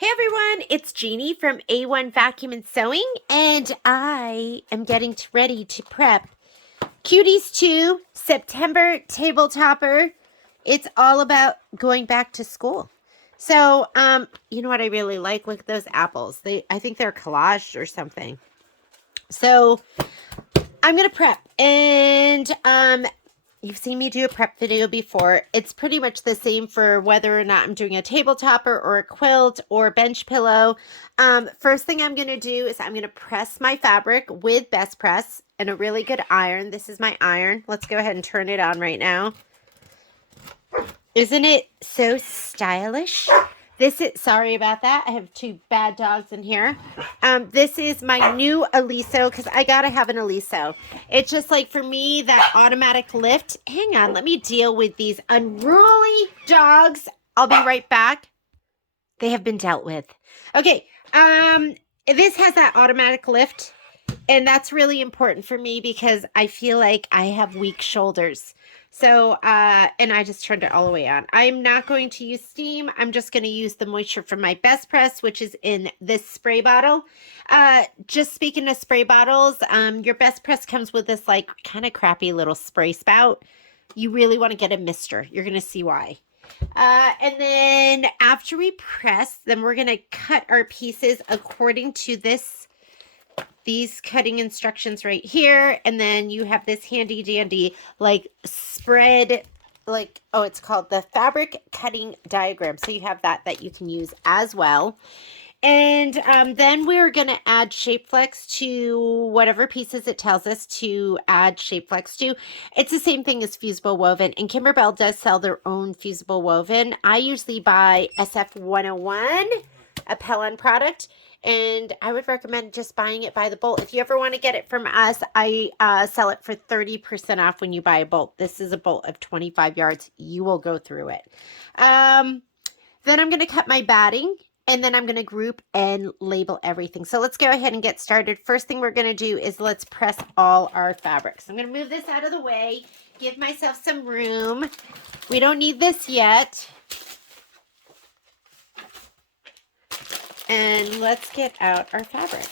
Hey everyone, it's Jeannie from A1 Vacuum and Sewing, and I am getting ready to prep Cuties 2 September Table Topper. It's all about going back to school. So, you know what I really like? Look at those apples. I think they're collaged or something. So, I'm gonna prep, and you've seen me do a prep video before. It's pretty much the same for whether or not I'm doing a table topper or a quilt or a bench pillow. First thing I'm going to do is I'm going to press my fabric with Best Press and a really good iron. This is my iron. Let's go ahead and turn it on right now. Isn't it so stylish? Sorry about that. I have two bad dogs in here. This is my new Aliso because I gotta have an Aliso. It's just like for me, that automatic lift. Hang on, let me deal with these unruly dogs. I'll be right back. They have been dealt with. Okay, this has that automatic lift, and that's really important for me because I feel like I have weak shoulders. So, and I just turned it all the way on. I'm not going to use steam. I'm just going to use the moisture from my Best Press, which is in this spray bottle. Just speaking of spray bottles, your Best Press comes with this like kind of crappy little spray spout. You really want to get a mister. You're going to see why. And then after we press, then we're going to cut our pieces according to these cutting instructions right here. And then you have this handy dandy like spread, like, oh, it's called the fabric cutting diagram. So you have that you can use as well. And then we're going to add shape flex to whatever pieces it tells us to add shape flex to. It's the same thing as fusible woven. And Kimberbell does sell their own fusible woven. I usually buy SF101, a Pellon product. And I would recommend just buying it by the bolt. If you ever want to get it from us, I sell it for 30% off when you buy a bolt. This is a bolt of 25 yards. You will go through it. Then I'm going to cut my batting. And then I'm going to group and label everything. So let's go ahead and get started. First thing we're going to do is let's press all our fabrics. I'm going to move this out of the way. Give myself some room. We don't need this yet. And let's get out our fabric.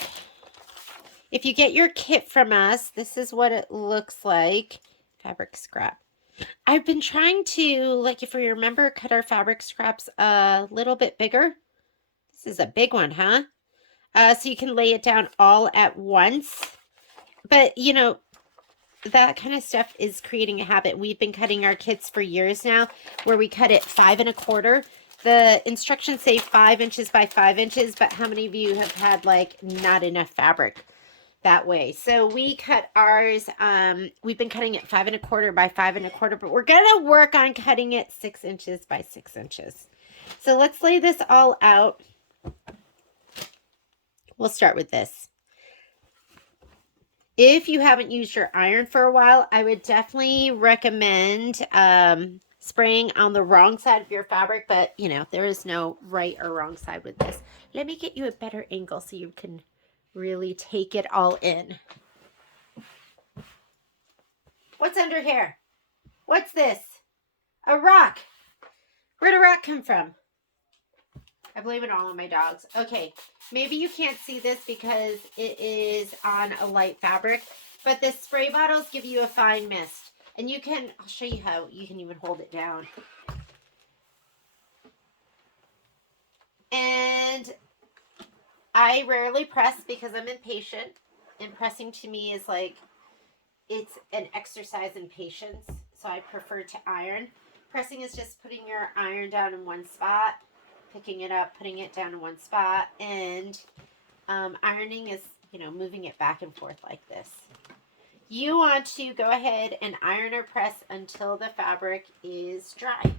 If you get your kit from us, this is what it looks like. Fabric scrap. I've been trying to, like if we remember, cut our fabric scraps a little bit bigger. This is a big one, huh? So you can lay it down all at once. But, you know, that kind of stuff is creating a habit. We've been cutting our kits for years now where we cut it 5 1/4. The instructions say 5 inches by 5 inches, but how many of you have had like not enough fabric that way? So we cut ours, we've been cutting it 5 1/4 by 5 1/4, but we're going to work on cutting it 6 inches by 6 inches. So let's lay this all out. We'll start with this. If you haven't used your iron for a while, I would definitely recommend spraying on the wrong side of your fabric, but you know, there is no right or wrong side with this. Let me get you a better angle so you can really take it all in. What's under here? What's this? A rock. Where'd a rock come from? I blame it all on my dogs. Okay, maybe you can't see this because it is on a light fabric, but the spray bottles give you a fine mist. And you can, I'll show you how you can even hold it down. And I rarely press because I'm impatient. And pressing to me is like, it's an exercise in patience. So I prefer to iron. Pressing is just putting your iron down in one spot, picking it up, putting it down in one spot, and ironing is, you know, moving it back and forth like this. You want to go ahead and iron or press until the fabric is dry.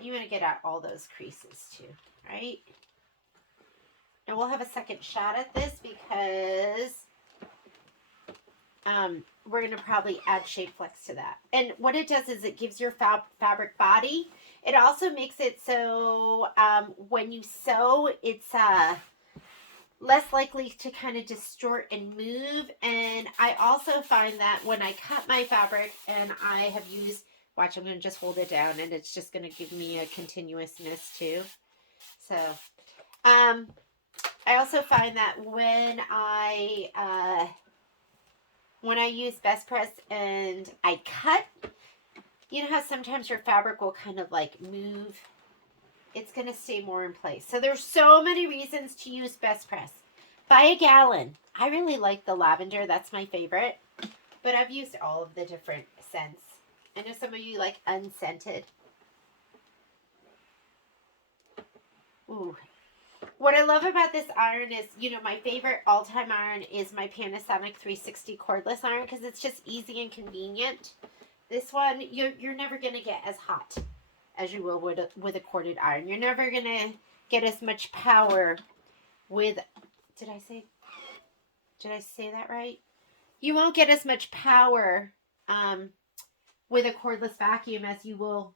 You want to get out all those creases too, right? And we'll have a second shot at this because we're going to probably add shape flex to that. And what it does is it gives your fabric body. It also makes it so when you sew, it's less likely to kind of distort and move. And I also find that when I cut my fabric and I have used, watch, I'm going to just hold it down and it's just going to give me a continuousness too. So, I also find that when I use Best Press and I cut, you know how sometimes your fabric will kind of like move? It's going to stay more in place. So there's so many reasons to use Best Press. Buy a gallon. I really like the lavender. That's my favorite. But I've used all of the different scents. I know some of you like unscented. Ooh. What I love about this iron is, you know, my favorite all-time iron is my Panasonic 360 cordless iron because it's just easy and convenient. This one, you're never going to get as hot as you will with a corded iron. You're never going to get as much power with, did I say that right? You won't get as much power with a cordless vacuum as you will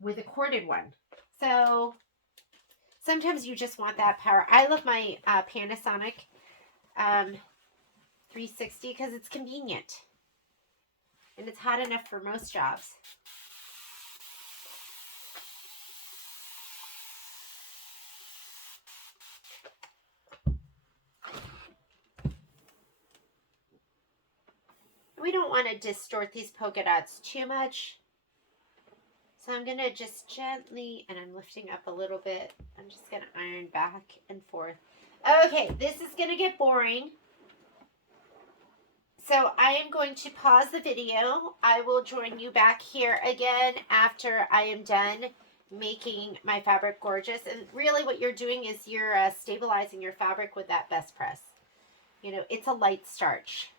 with a corded one. So sometimes you just want that power. I love my Panasonic 360 because it's convenient. And it's hot enough for most jobs. We don't want to distort these polka dots too much. So I'm going to just gently, and I'm lifting up a little bit. I'm just going to iron back and forth. Okay, this is going to get boring. So I am going to pause the video. I will join you back here again after I am done making my fabric gorgeous. And really what you're doing is you're stabilizing your fabric with that Best Press. You know, it's a light starch.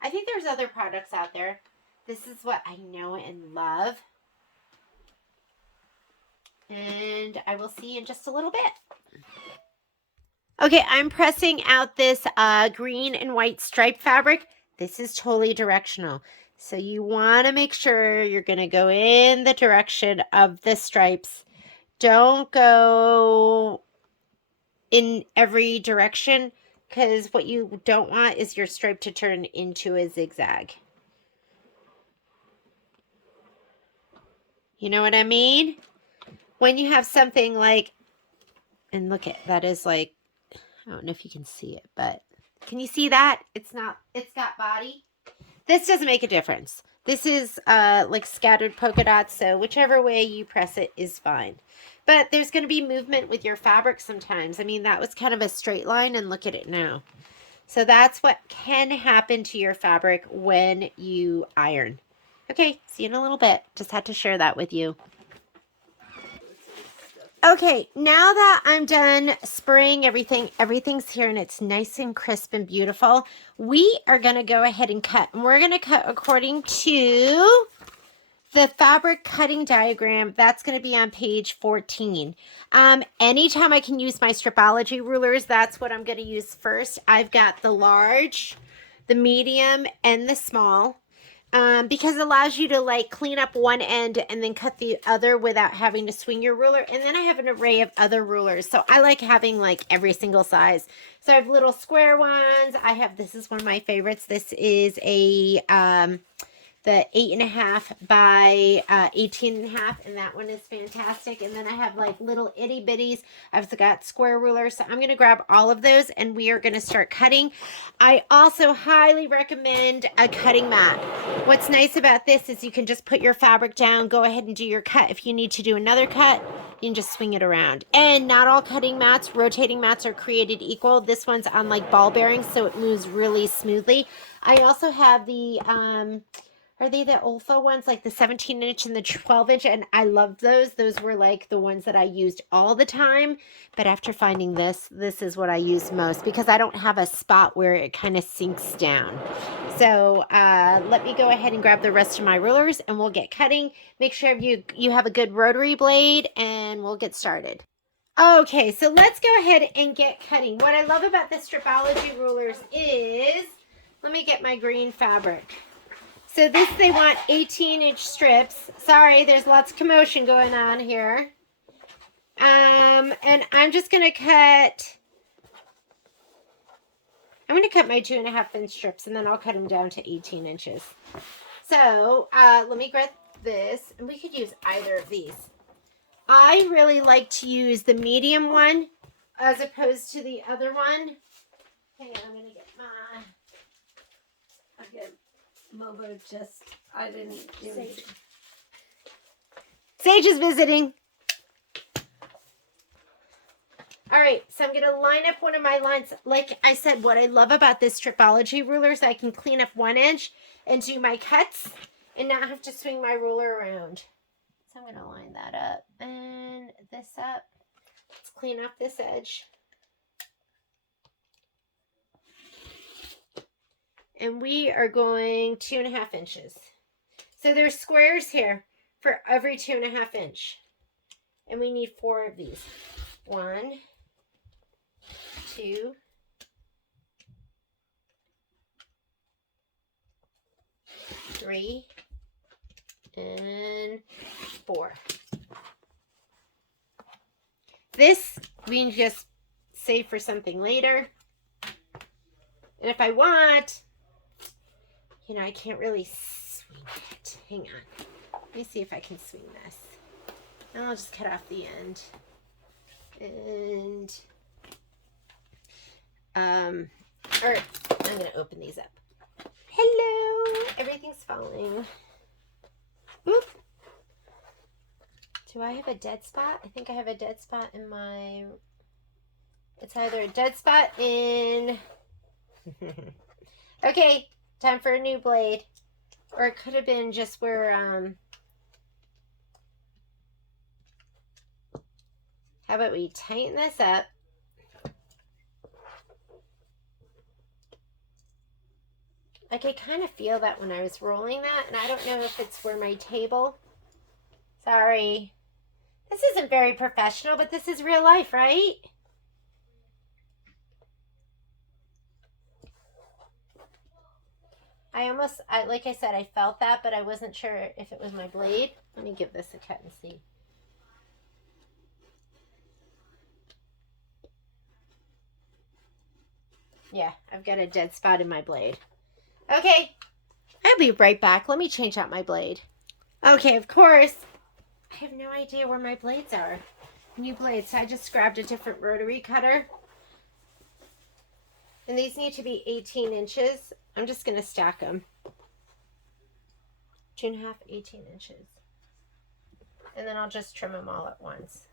I think there's other products out there. This is what I know and love. And I will see you in just a little bit. Okay, I'm pressing out this green and white striped fabric. This is totally directional. So you want to make sure you're going to go in the direction of the stripes. Don't go in every direction because what you don't want is your stripe to turn into a zigzag. You know what I mean? When you have something like, and look at, that is like, I don't know if you can see it, but can you see that? It's got body. This doesn't make a difference. This is like scattered polka dots, so whichever way you press it is fine. But there's going to be movement with your fabric sometimes. I mean, that was kind of a straight line, and look at it now. So that's what can happen to your fabric when you iron. Okay, see you in a little bit. Just had to share that with you. Okay, now that I'm done spraying everything's here and it's nice and crisp and beautiful, we are going to go ahead and cut. And we're going to cut according to the fabric cutting diagram. That's going to be on page 14. Anytime I can use my Stripology rulers, that's what I'm going to use first. I've got the large, the medium, and the small. Because it allows you to like clean up one end and then cut the other without having to swing your ruler. And then I have an array of other rulers. So I like having like every single size. So I have little square ones. This is one of my favorites. This is the 8.5 by 18.5, and that one is fantastic. And then I have like little itty bitties. I've got square rulers, so I'm going to grab all of those and we are going to start cutting. I also highly recommend a cutting mat. What's nice about this is you can just put your fabric down, go ahead and do your cut. If you need to do another cut, you can just swing it around. And not all cutting mats, rotating mats are created equal. This one's on like ball bearings, so it moves really smoothly. I also have the are they the Olfa ones, like the 17-inch and the 12-inch? And I loved those. Those were like the ones that I used all the time. But after finding this is what I use most because I don't have a spot where it kind of sinks down. So let me go ahead and grab the rest of my rulers and we'll get cutting. Make sure you have a good rotary blade and we'll get started. Okay, so let's go ahead and get cutting. What I love about the Stripology rulers is, let me get my green fabric. So this, they want 18-inch strips. Sorry, there's lots of commotion going on here. And I'm just going to cut, I'm going to cut my 2.5-inch strips, and then I'll cut them down to 18 inches. So let me grab this, and we could use either of these. I really like to use the medium one as opposed to the other one. Hang on, I'm going to get my... I get Mobo just, I didn't do Sage. Sage is visiting. All right, so I'm going to line up one of my lines. Like I said, what I love about this Tripology ruler is I can clean up one edge and do my cuts and not have to swing my ruler around. So I'm going to line that up and this up. Let's clean up this edge. And we are going 2.5 inches. So there's squares here for every 2.5 inch. And we need 4 of these. 1, 2, 3, and 4. This we can just save for something later. And if I want, you know, I can't really swing it. Hang on. Let me see if I can swing this. And I'll just cut off the end. And, all right, I'm going to open these up. Hello. Everything's falling. Oop. Do I have a dead spot? I think I have a dead spot in my... It's either a dead spot in... Okay, time for a new blade. Or it could have been just where... How about we tighten this up? I could kind of feel that when I was rolling that, and I don't know if it's where my table... Sorry. This isn't very professional, but this is real life, right? Like I said, I felt that, but I wasn't sure if it was my blade. Let me give this a cut and see. Yeah, I've got a dead spot in my blade. Okay, I'll be right back. Let me change out my blade. Okay, of course, I have no idea where my blades are. New blades. So I just grabbed a different rotary cutter. And these need to be 18 inches. I'm just going to stack them. 2.5, 18 inches. And then I'll just trim them all at once.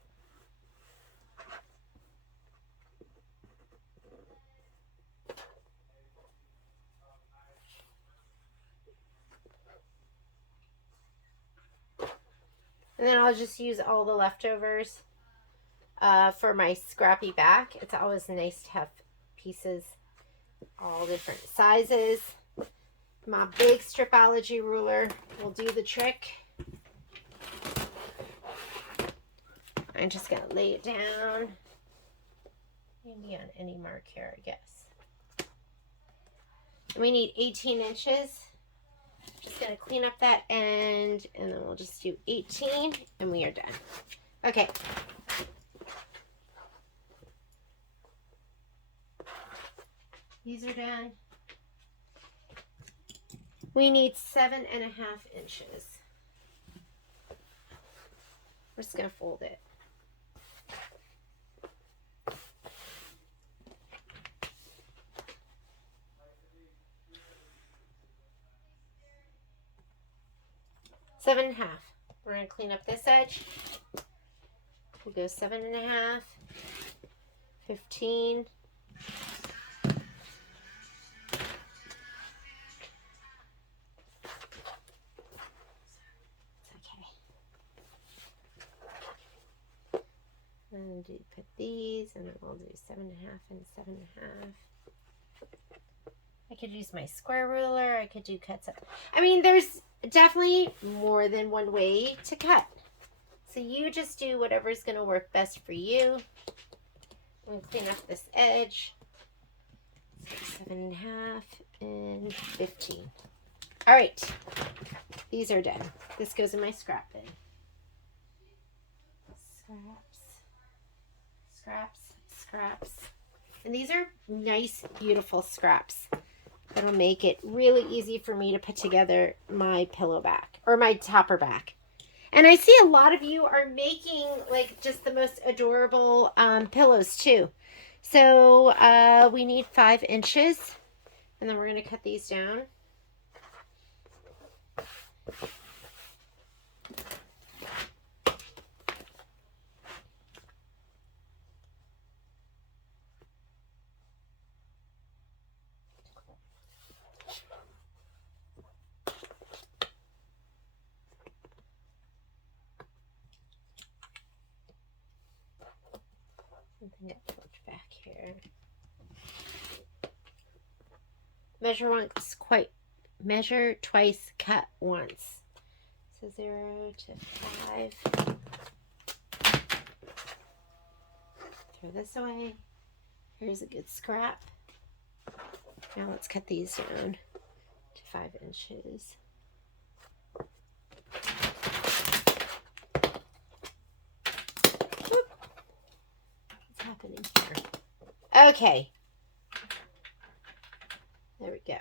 And then I'll just use all the leftovers for my scrappy back. It's always nice to have pieces all different sizes. My big Stripology ruler will do the trick. I'm just going to lay it down. Maybe on any mark here, I guess. And we need 18 inches. Just going to clean up that end, and then we'll just do 18, and we are done. Okay. These are done. We need 7.5 inches. We're just going to fold it. Seven and a half. We're going to clean up this edge. We'll go 7.5, 15. And put these, and then we'll do 7.5 and 7.5. I could use my square ruler. I could do cuts up. I mean, there's definitely more than one way to cut. So you just do whatever's going to work best for you. I'm going to clean up this edge. So 7.5 and 15. All right. These are done. This goes in my scrap bin. Scraps. And these are nice, beautiful scraps. That'll make it really easy for me to put together my pillow back or my topper back. And I see a lot of you are making like just the most adorable pillows too. So we need 5 inches, and then we're going to cut these down. Something got flipped back here. Measure twice, cut once. So 0 to 5. Throw this away. Here's a good scrap. Now let's cut these down to 5 inches. Whoop. What's happening here? Okay. There we go.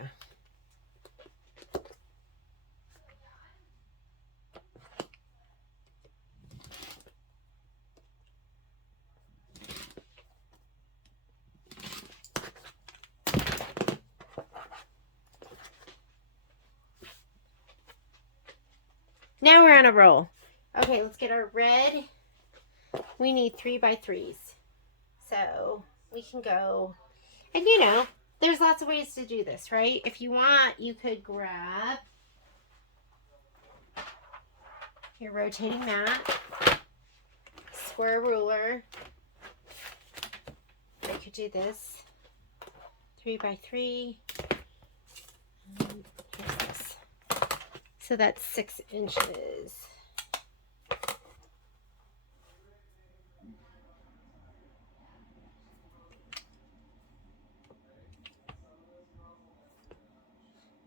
Now we're on a roll. Okay, let's get our red. We need 3x3s. So we can go, and you know, there's lots of ways to do this, right? If you want, you could grab your rotating mat, square ruler. I could do this 3x3. Here's this. So that's 6 inches.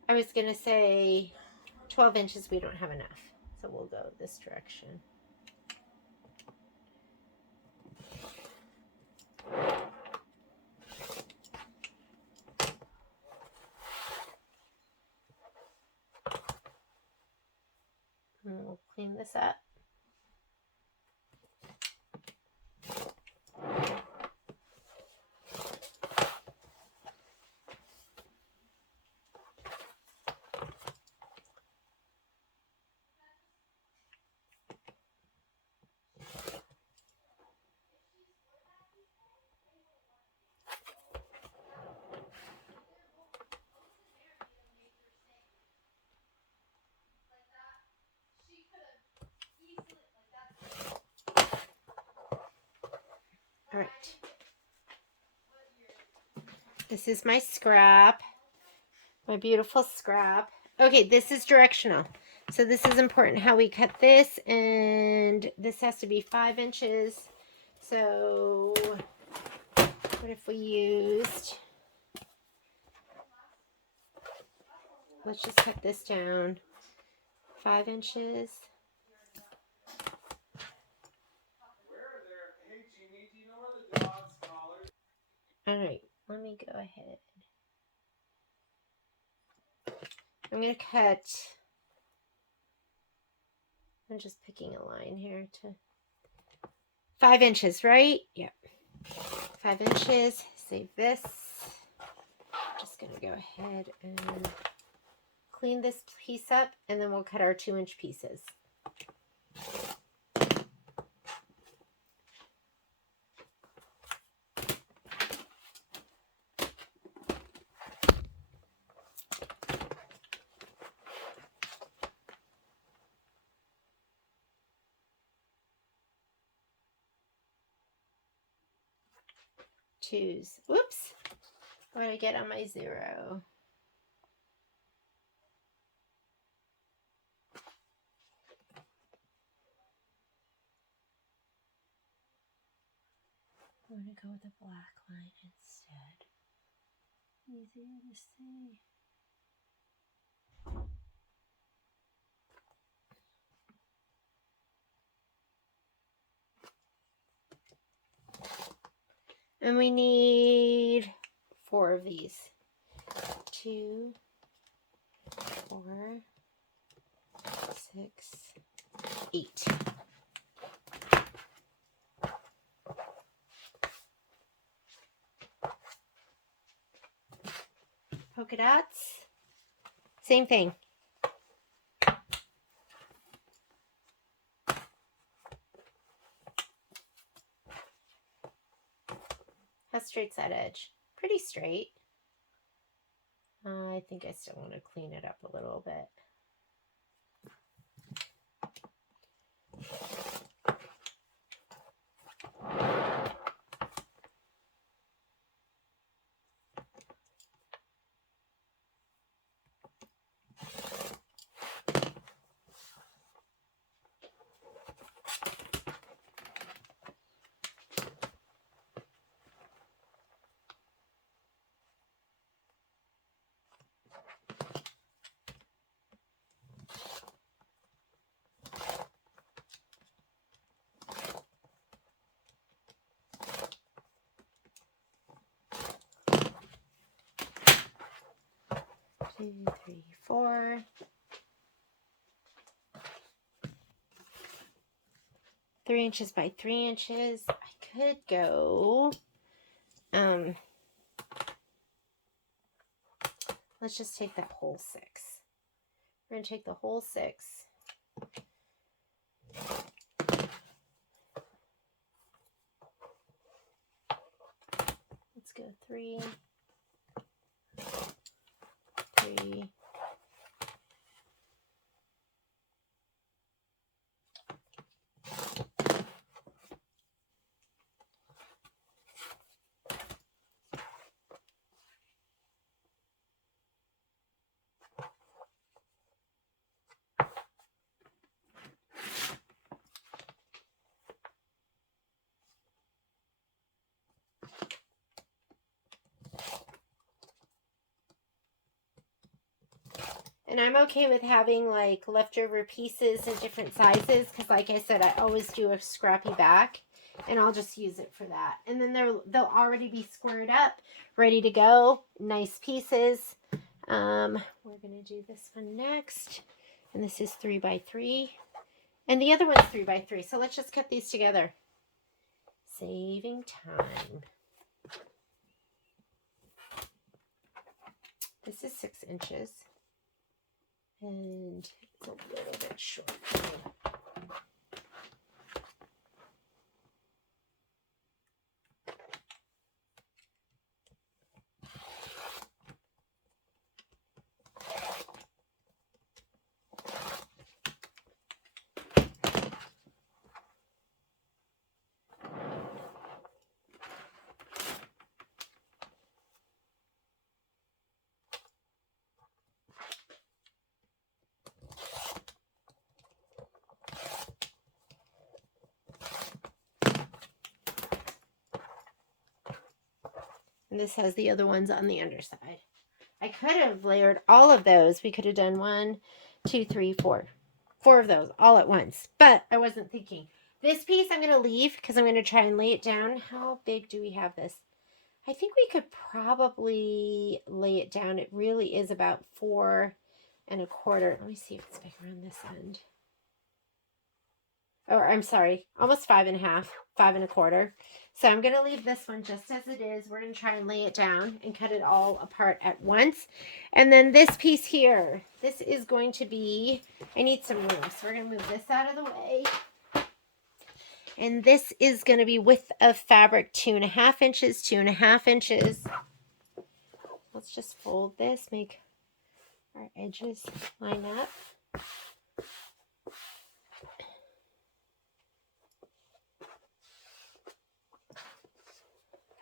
I was going to say 12 inches, we don't have enough. So we'll go this direction. And we'll clean this up. All right. This is my scrap. My beautiful scrap. Okay, this is directional. So this is important how we cut this. And this has to be 5 inches. So what if we used... Let's just cut this down 5 inches. All right, let me go ahead. I'm going to cut, I'm just picking a line here to 5 inches, right? Yep. 5 inches, save this. Just going to go ahead and clean this piece up, and then we'll cut our 2-inch pieces. Choose. Whoops. What did I get on my 0? I'm going to go with a black line instead. Easier to see. And we need 4 of these. 2, 4, 6, 8. Polka dots, same thing. Has straight side edge, pretty straight. I think I still want to clean it up a little bit. Two, three, 4. 3 inches by 3 inches. I could go, let's just take that whole 6. We're going to take the whole 6. Let's go 3, 3. And I'm okay with having like leftover pieces in different sizes because like I said, I always do a scrappy back and I'll just use it for that. And then they'll already be squared up, ready to go. Nice pieces. We're going to do this one next. And this is 3 by 3. And the other one's 3 by 3. So let's just cut these together. Saving time. This is 6 inches. And it's a little bit short. And this has the other ones on the underside. I could have layered all of those. We could have done 1, 2, 3, 4. 4 of those all at once. But I wasn't thinking. This piece I'm going to leave because I'm going to try and lay it down. How big do we have this? I think we could probably lay it down. It really is about 4 1/4. Let me see if it's bigger on this end. Or I'm sorry, almost 5 1/2, 5 1/4. So I'm going to leave this one just as it is. We're going to try and lay it down and cut it all apart at once. And then this piece here, this is going to be, I need some room. So we're going to move this out of the way. And this is going to be width of fabric 2 1/2 inches, 2 1/2 inches. Let's just fold this, make our edges line up.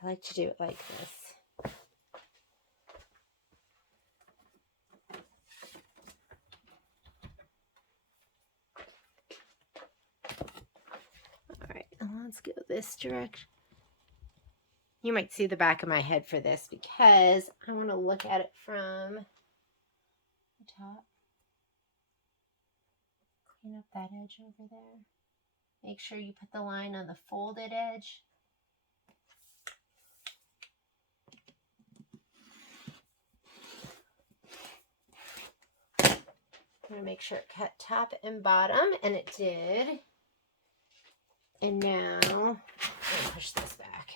I like to do it like this. All right, let's go this direction. You might see the back of my head for this because I want to look at it from the top. Clean up that edge over there. Make sure you put the line on the folded edge. I'm gonna make sure it cut top and bottom, and it did. And now, I'm gonna push this back.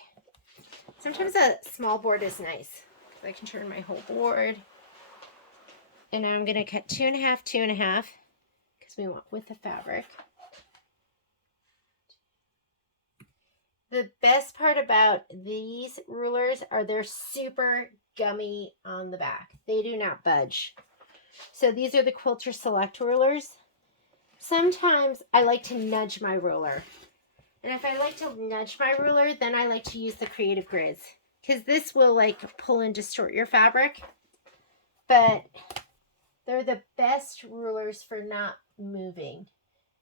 Sometimes a small board is nice. I can turn my whole board. And now I'm gonna cut 2.5, 2.5, because we want with the fabric. The best part about these rulers are they're super gummy on the back. They do not budge. So these are the Quilter Select rulers. Sometimes I like to nudge my ruler. And if I like to nudge my ruler, then I like to use the Creative Grids. Because this will like pull and distort your fabric. But they're the best rulers for not moving.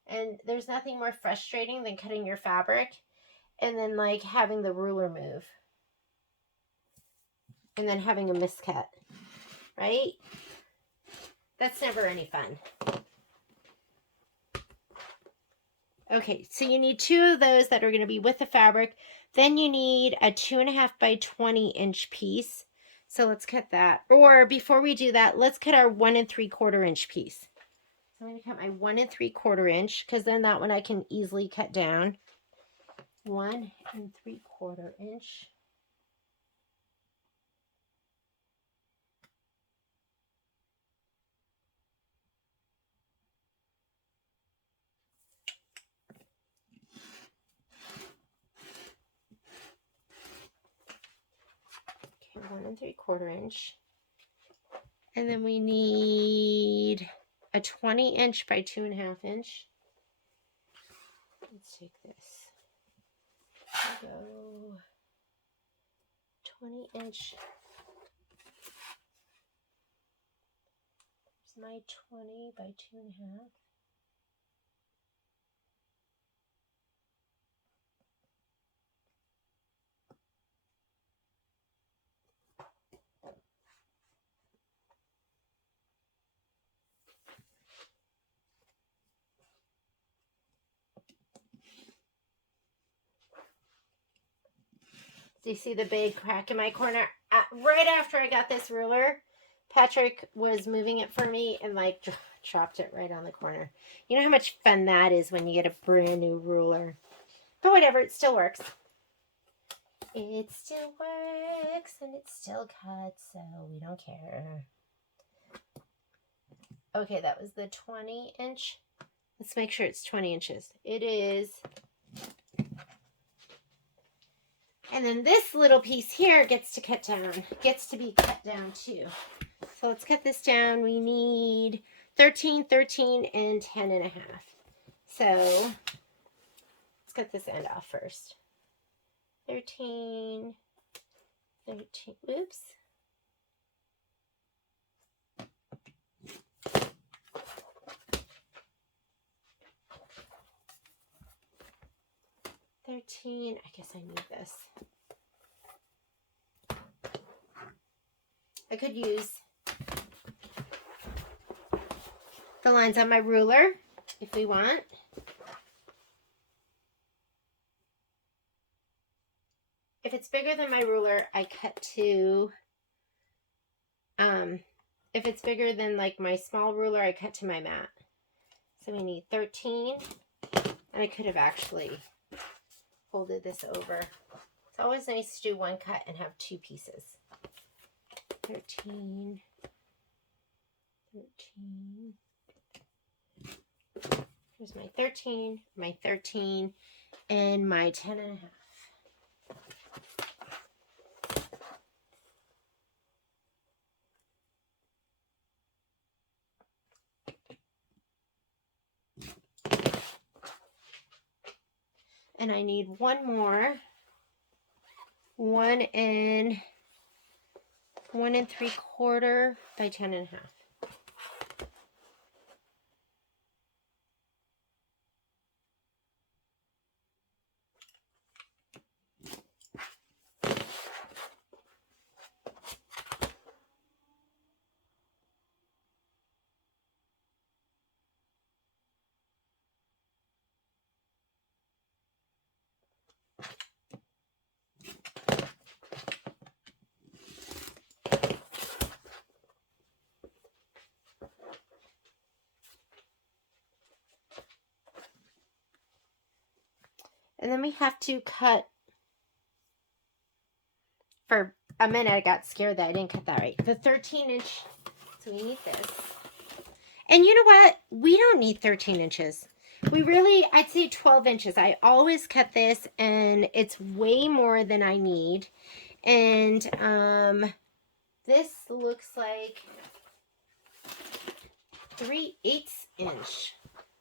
And there's nothing more frustrating than cutting your fabric and then like having the ruler move. And then having a miscut. Right? That's never any fun. Okay, so you need 2 of those that are going to be with the fabric. Then you need a 2.5 by 20 inch piece. So let's cut that. Or before we do that, let's cut our 1 3/4 inch piece. So I'm going to cut my 1 3/4 inch because then that one I can easily cut down. 1 3/4 inch. Okay, 1 3/4 inch. And then we need a 20 inch by 2.5 inch. Let's take this. We'll go 20 inch. There's my 20 by 2.5. Do you see the big crack in my corner? Right after I got this ruler, Patrick was moving it for me and like dropped it right on the corner. You know how much fun that is when you get a brand new ruler. But whatever, it still works. It still works and it still cuts, so we don't care. Okay, that was the 20 inch. Let's make sure it's 20 inches. It is. And then this little piece here gets to be cut down too. So let's cut this down. We need 13, 13, and 10.5. So let's cut this end off first. 13, 13, oops. I guess I need this. I could use the lines on my ruler if we want. If it's bigger than my ruler, I cut to, if it's bigger than like my small ruler, I cut to my mat. So we need 13, and I could have actually folded this over. It's always nice to do one cut and have 2 pieces. 13, 13. Here's my 13, and my 10.5. And I need one more. 1 3/4 by 10.5. then we have to cut. For a minute, I got scared that I didn't cut that right. The 13-inch, so we need this. And you know what? We don't need 13 inches. We really, I'd say 12 inches. I always cut this, and it's way more than I need. And this looks like 3/8 inch.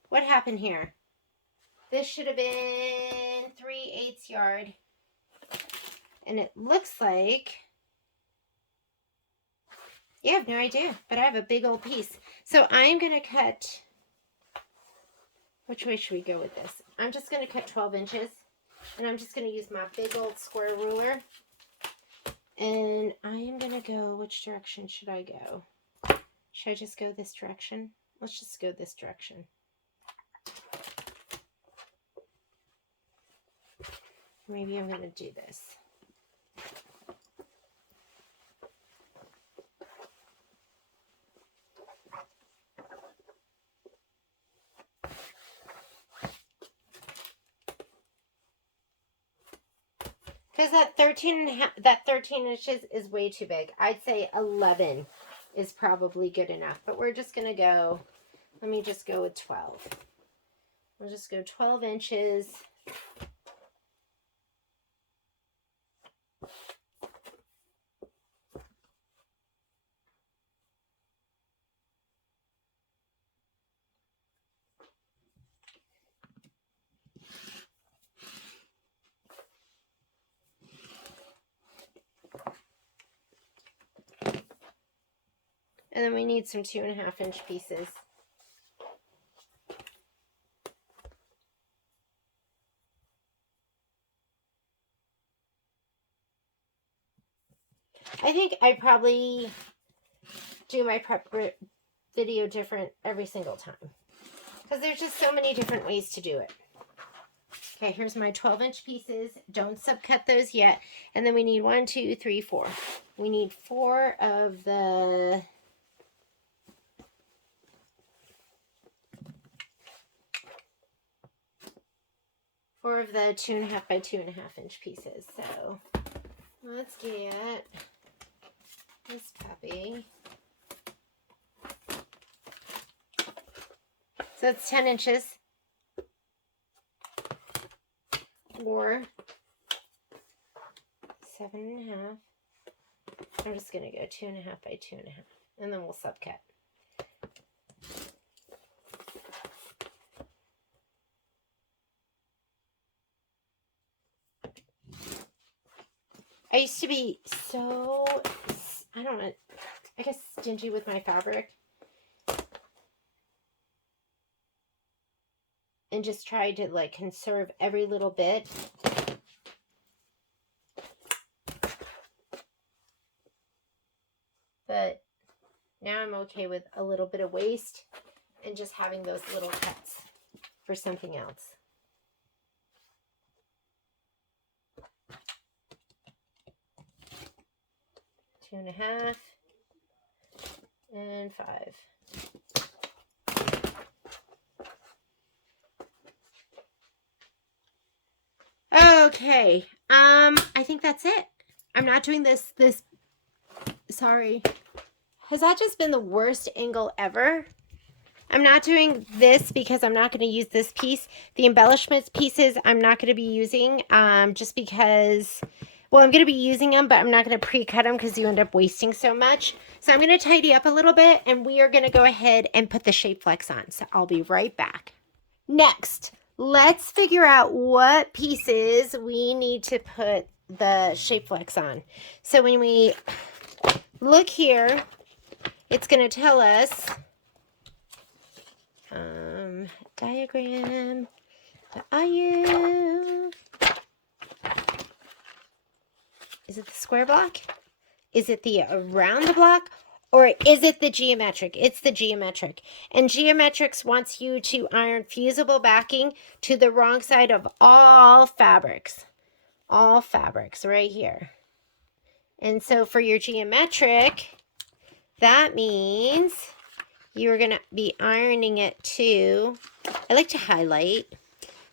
What happened here? This should have been 3/8 yard. And it looks like, yeah, I have no idea, but I have a big old piece. So I'm going to cut, which way should we go with this? I'm just going to cut 12 inches, and I'm just going to use my big old square ruler. And I am going to go, which direction should I go? Should I just go this direction? Let's just go this direction. Maybe I'm going to do this. Because that 13 inches is way too big. I'd say 11 is probably good enough. But we're just going to go, let me just go with 12. We'll just go 12 inches. And then we need some 2.5 inch pieces. I think I'd probably do my prep video different every single time. Because there's just so many different ways to do it. Okay, here's my 12-inch pieces. Don't subcut those yet. And then we need 1, 2, 3, 4. We need 4 of the... Four of the 2.5 by 2.5 inch pieces. So let's get this puppy. So it's 10 inches. Or 7.5. I'm just going to go 2.5 by 2.5. And then we'll subcut. I used to be so, I don't know, I guess stingy with my fabric. And just tried to like conserve every little bit. But now I'm okay with a little bit of waste and just having those little cuts for something else. Two and a half and 5. Okay, I think that's it. I'm not doing this, sorry. Has that just been the worst angle ever? I'm not doing this because I'm not going to use this piece. The embellishments pieces I'm not going to be using, just because, well, I'm going to be using them, but I'm not going to pre-cut them because you end up wasting so much. So I'm going to tidy up a little bit, and we are going to go ahead and put the Shape Flex on. So I'll be right back. Next, let's figure out what pieces we need to put the Shape Flex on. So when we look here, it's going to tell us, diagram, where are you? Is it the square block? Is it the around the block? Or is it the geometric? It's the geometric. And geometrics wants you to iron fusible backing to the wrong side of all fabrics. All fabrics right here. And so for your geometric, that means you're going to be ironing it to, I like to highlight.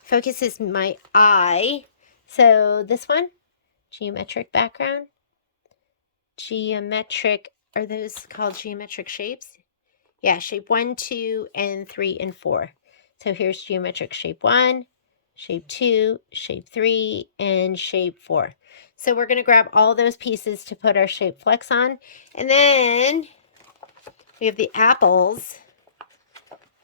focuses my eye. So this one, geometric background. Geometric, are those called geometric shapes? Yeah, shape 1, 2, and 3, and 4. So here's geometric shape 1, shape 2, shape 3, and shape 4. So we're going to grab all those pieces to put our shape flex on. And then we have the apples.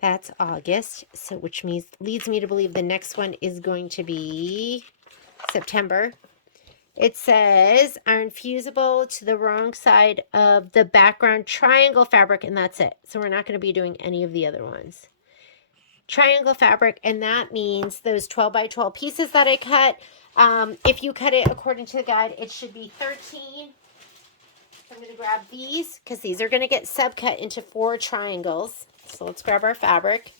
That's August, so which means leads me to believe the next one is going to be September. It says iron fusible to the wrong side of the background triangle fabric, and that's it. So we're not going to be doing any of the other ones. Triangle fabric, and that means those 12 by 12 pieces that I cut. If you cut it according to the guide, it should be 13. So I'm going to grab these because these are going to get subcut into 4 triangles. So let's grab our fabric.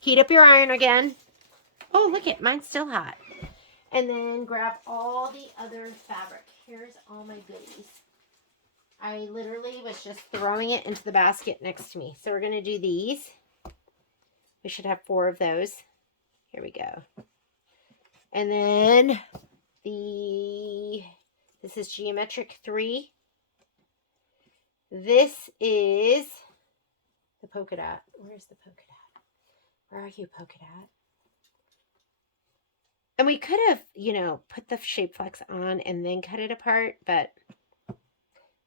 Heat up your iron again. Oh, look it, mine's still hot. And then grab all the other fabric. Here's all my goodies. I literally was just throwing it into the basket next to me. So we're going to do these. We should have 4 of those. Here we go. And then this is geometric 3. This is the polka dot. Where's the polka dot? Where are you, polka dot? And we could have, put the shape flex on and then cut it apart, but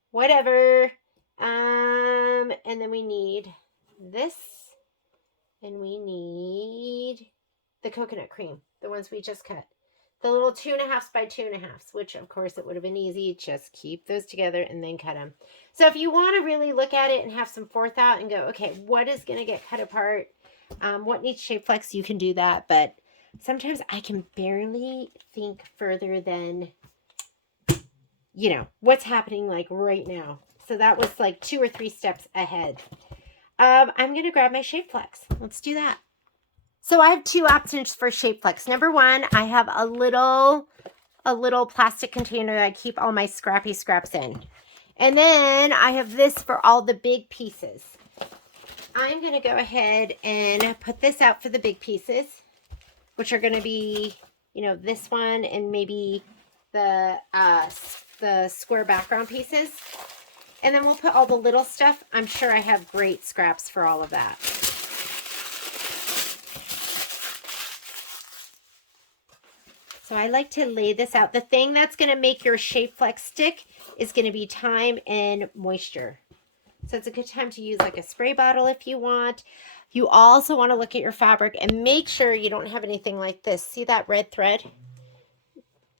whatever. And then we need this, and we need the coconut cream, the ones we just cut. The little 2.5 by 2.5, which of course it would have been easy. Just keep those together and then cut them. So if you want to really look at it and have some forethought and go, okay, what is going to get cut apart? What needs shape flex? You can do that. But sometimes I can barely think further than, what's happening like right now. So that was like 2 or 3 steps ahead. I'm going to grab my shape flex. Let's do that. So I have 2 options for shape flex. Number 1, I have a little plastic container that I keep all my scrappy scraps in. And then I have this for all the big pieces. I'm going to go ahead and put this out for the big pieces, which are going to be, this one and maybe the square background pieces. And then we'll put all the little stuff. I'm sure I have great scraps for all of that. So I like to lay this out. The thing that's going to make your shape flex stick is going to be time and moisture. So it's a good time to use like a spray bottle if you want. You also want to look at your fabric and make sure you don't have anything like this. See that red thread?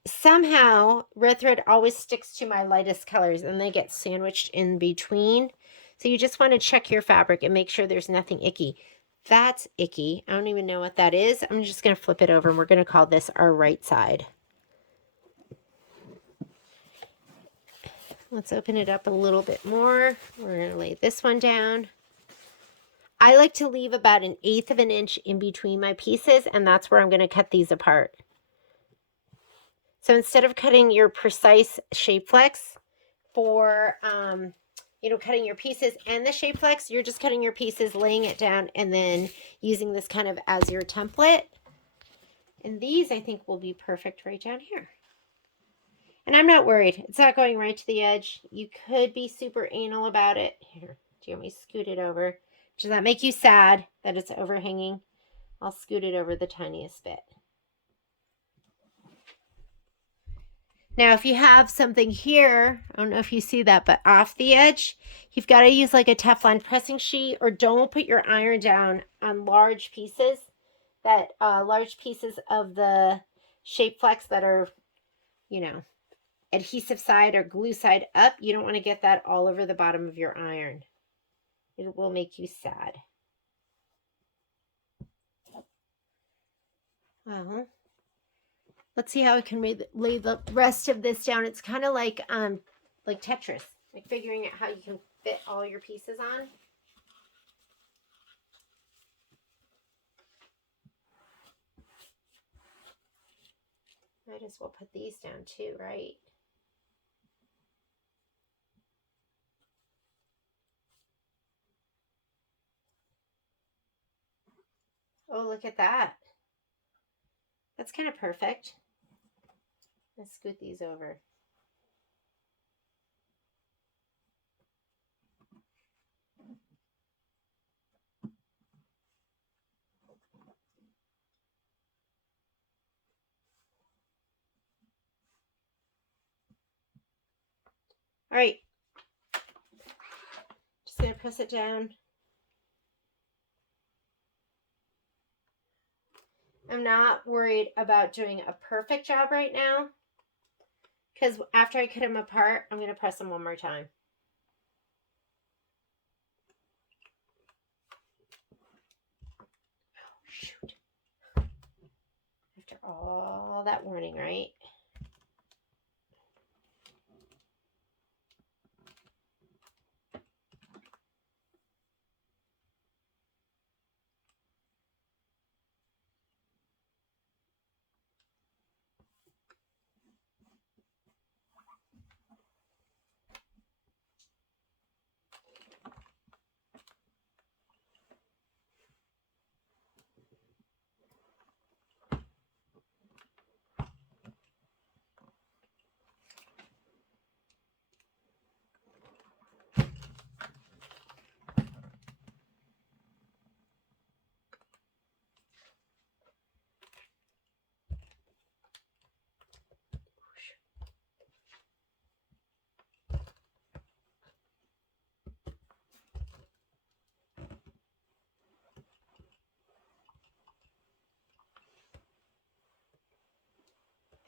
Somehow red thread always sticks to my lightest colors and they get sandwiched in between. So you just want to check your fabric and make sure there's nothing icky. That's icky. I don't even know what that is. I'm just going to flip it over and we're going to call this our right side. Let's open it up a little bit more. We're going to lay this one down. I like to leave about 1/8 of an inch in between my pieces, and that's where I'm going to cut these apart. So instead of cutting your precise shape flex for, cutting your pieces and the shape flex, you're just cutting your pieces, laying it down, and then using this kind of as your template. And these, I think, will be perfect right down here. And I'm not worried. It's not going right to the edge. You could be super anal about it. Here, do you want me to scoot it over? Does that make you sad that it's overhanging? I'll scoot it over the tiniest bit. Now, if you have something here, I don't know if you see that, but off the edge, you've got to use like a Teflon pressing sheet, or don't put your iron down on large pieces, large pieces of the shape flex that are, adhesive side or glue side up. You don't want to get that all over the bottom of your iron. It will make you sad. Well, let's see how I can lay the rest of this down. It's kind of like Tetris, like figuring out how you can fit all your pieces on. Might as well put these down too, right? Oh, look at that. That's kind of perfect. Let's scoot these over. All right. Just going to press it down. I'm not worried about doing a perfect job right now, because after I cut them apart, I'm going to press them one more time. Oh, shoot. After all that warning, right?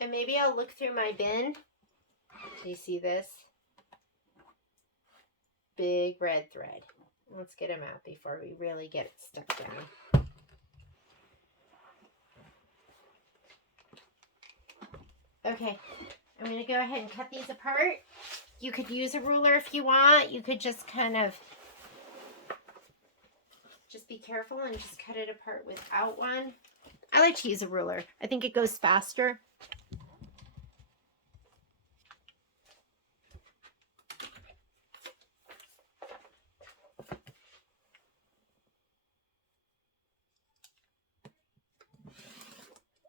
And maybe I'll look through my bin. Do you see this? Big red thread. Let's get them out before we really get it stuck down. Okay, I'm going to go ahead and cut these apart. You could use a ruler if you want. You could just kind of just be careful and just cut it apart without one. I like to use a ruler. I think it goes faster.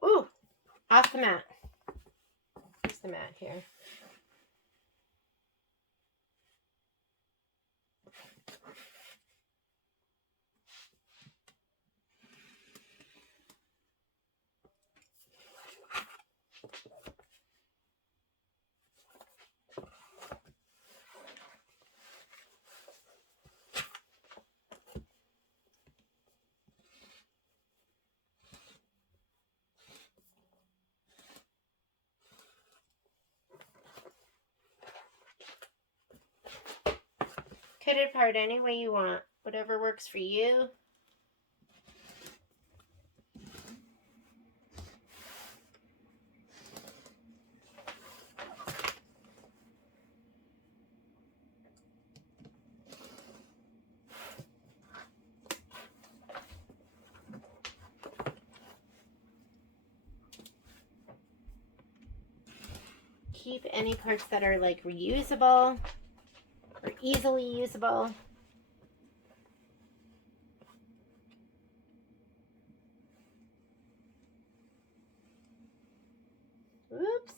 Ooh, off the mat. Here's the mat here. Cut it apart any way you want. Whatever works for you. Keep any parts that are like reusable or easily usable. Oops.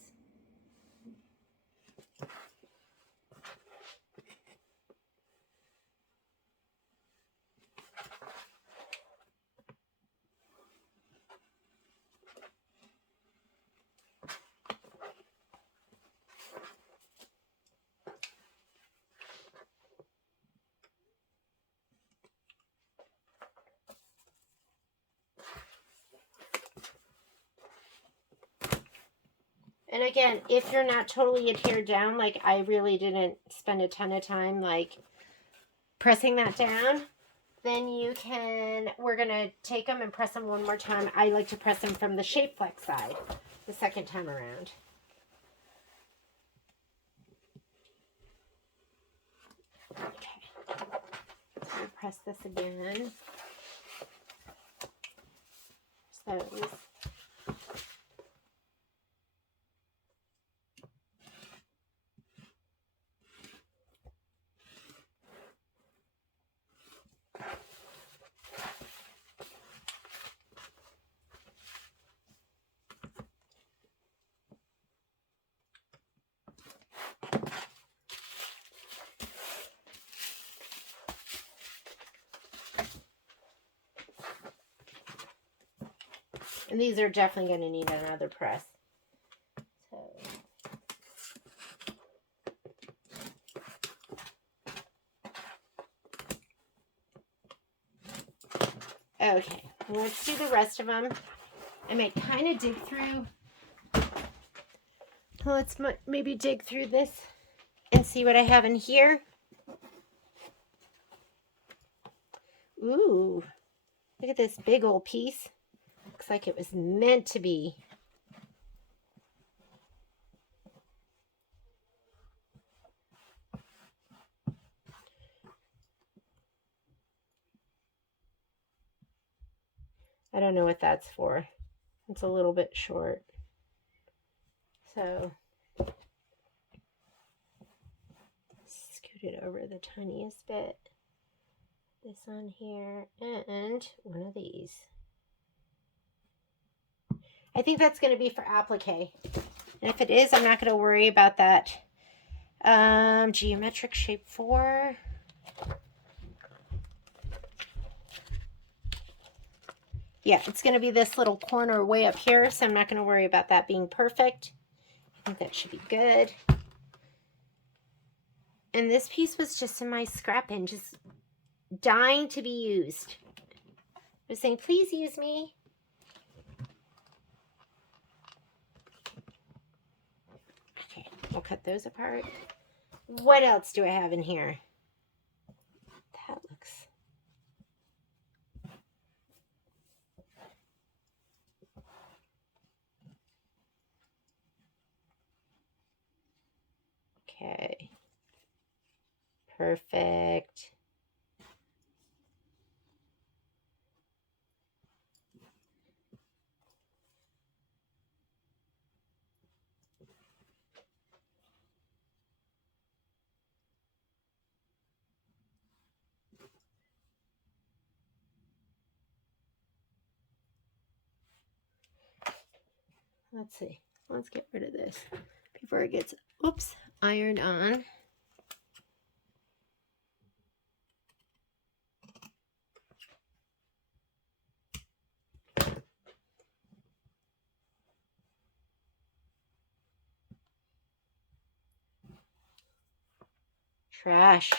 And again, if you're not totally adhered down, like I really didn't spend a ton of time like pressing that down, then you can, we're going to take them and press them one more time. I like to press them from the shape flex side the second time around. Okay. So press this again. Press those. And these are definitely going to need another press. So. Okay, let's do the rest of them. I might kind of dig through. Let's maybe dig through this and see what I have in here. Ooh, look at this big old piece. Looks like it was meant to be. I don't know what that's for. It's a little bit short. So, scoot it over the tiniest bit. This on here and one of these. I think that's going to be for applique. And if it is, I'm not going to worry about that. Geometric shape 4. Yeah, it's going to be this little corner way up here, so I'm not going to worry about that being perfect. I think that should be good. And this piece was just in my scrap bin, just dying to be used. I was saying, please use me. Okay, we'll cut those apart. What else do I have in here? That looks... Okay. Perfect. Let's see. Let's get rid of this before it gets, oops, ironed on. Trash.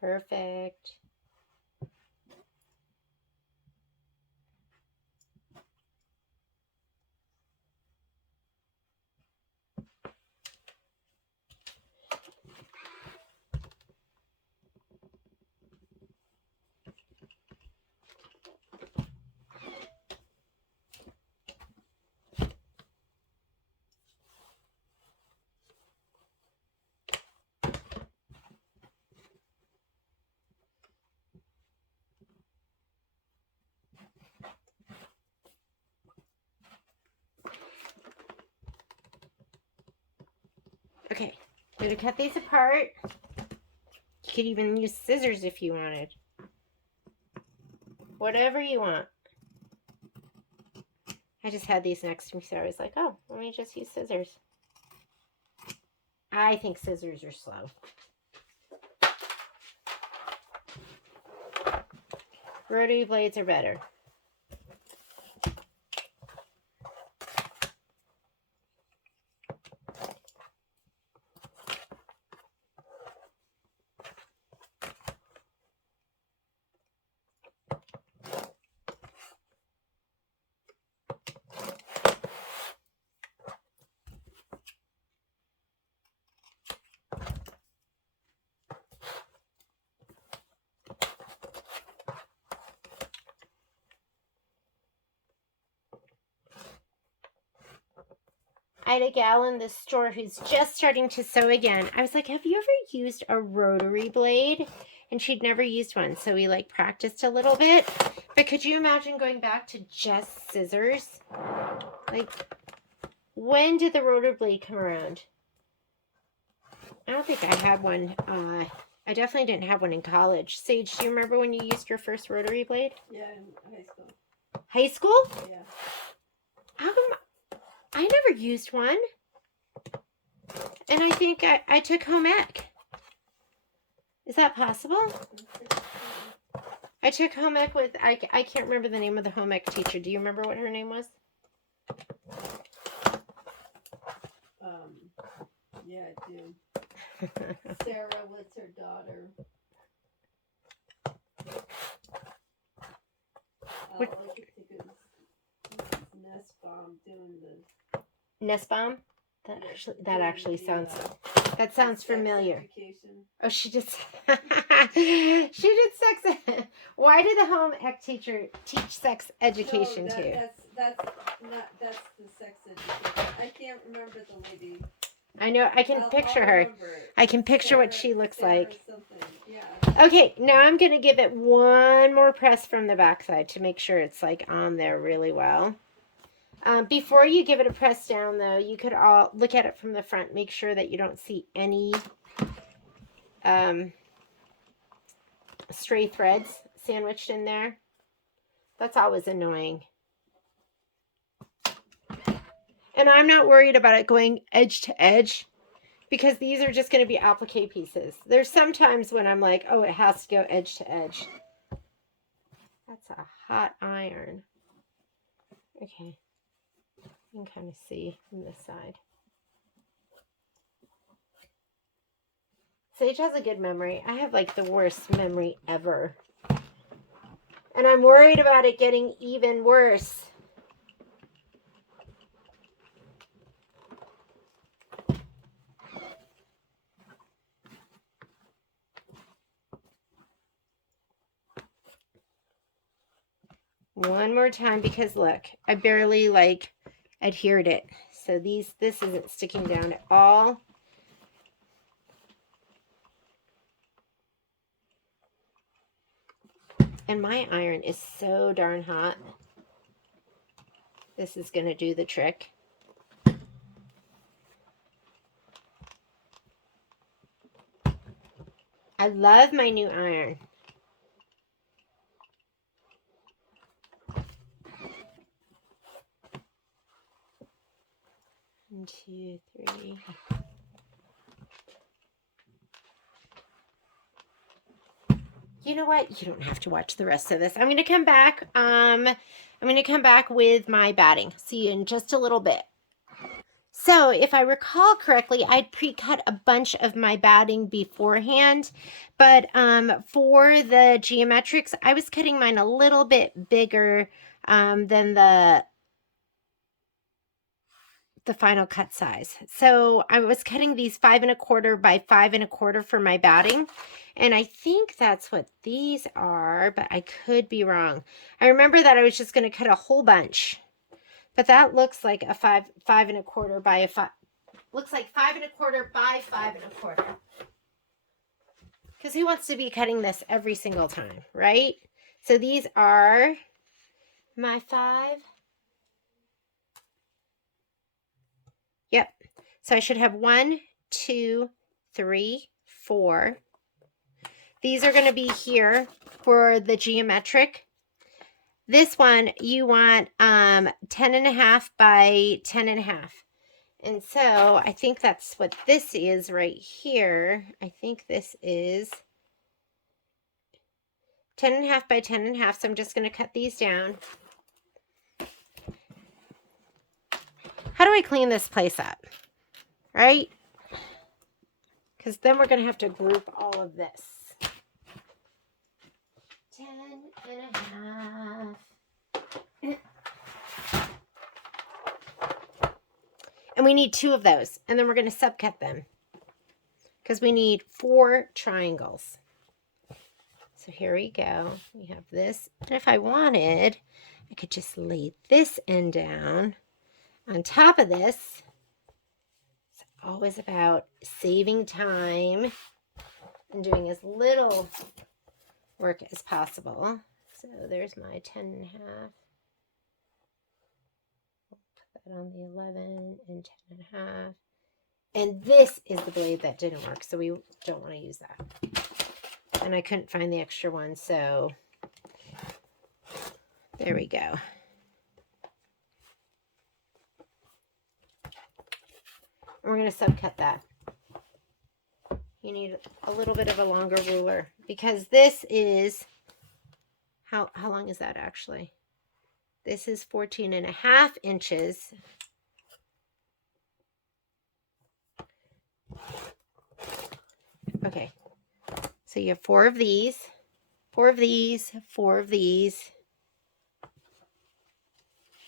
Perfect. Okay, I'm going to cut these apart. You could even use scissors if you wanted. Whatever you want. I just had these next to me, so I was like, oh, let me just use scissors. I think scissors are slow. Rotary blades are better. I had a gal in the store who's just starting to sew again. I was like, have you ever used a rotary blade? And she'd never used one. So we like practiced a little bit. But could you imagine going back to just scissors? Like, when did the rotary blade come around? I don't think I had one. I definitely didn't have one in college. Sage, do you remember when you used your first rotary blade? Yeah, in high school. High school? Yeah. How come I never used one? And I think I took home ec. Is that possible? I took home ec with, I can't remember the name of the home ec teacher. Do you remember what her name was? Yeah, I do. Sarah was her daughter. I think it was Nussbaum doing the... Nussbaum? That actually sounds... That sounds familiar. Education. Oh, she did. She did sex. Why did the home ec teacher teach sex education too? That's the sex education. I can't remember the lady. I know. I can picture her. I can picture what she looks like. Yeah. Okay, now I'm gonna give it one more press from the backside to make sure it's like on there really well. Before you give it a press down, though, you could all look at it from the front. Make sure that you don't see any stray threads sandwiched in there. That's always annoying. And I'm not worried about it going edge to edge because these are just going to be applique pieces. There's sometimes when I'm like, oh, it has to go edge to edge. That's a hot iron. Okay. You can kind of see from this side. Sage has a good memory. I have like the worst memory ever. And I'm worried about it getting even worse. One more time because look, I barely like adhered it. So this isn't sticking down at all. And my iron is so darn hot. This is going to do the trick. I love my new iron. One, two, three. You know what? You don't have to watch the rest of this. I'm going to come back. I'm going to come back with my batting. See you in just a little bit. So if I recall correctly, I'd pre-cut a bunch of my batting beforehand, but for the geometrics, I was cutting mine a little bit bigger than the final cut size. So I was cutting these 5 1/4 by 5 1/4 for my batting. And I think that's what these are, but I could be wrong. I remember that I was just going to cut a whole bunch. But that looks like a 5 1/4 by a 5. Looks like 5 1/4 by 5 1/4. Because who wants to be cutting this every single time, right? So these are my 5. Yep. So I should have 1, 2, 3, 4. These are going to be here for the geometric. This one you want 10 1/2 by 10 1/2. And so I think that's what this is right here. I think this is 10 1/2 by 10 1/2. So I'm just going to cut these down. How do I clean this place up? Right? Because then we're going to have to group all of this. 10 1/2. And we need 2 of those. And then we're going to subcut them. Because we need 4 triangles. So here we go. We have this. And if I wanted, I could just lay this end down on top of this. always about saving time and doing as little work as possible. So there's my 10 and a half. Put that on the 11 and 10 and a half. And this is the blade that didn't work, so we don't want to use that. And I couldn't find the extra one, so there we go. And we're going to subcut that. You need a little bit of a longer ruler because this is, how long is that actually? This is 14 and a half inches. Okay, so you have 4 of these, 4 of these, 4 of these.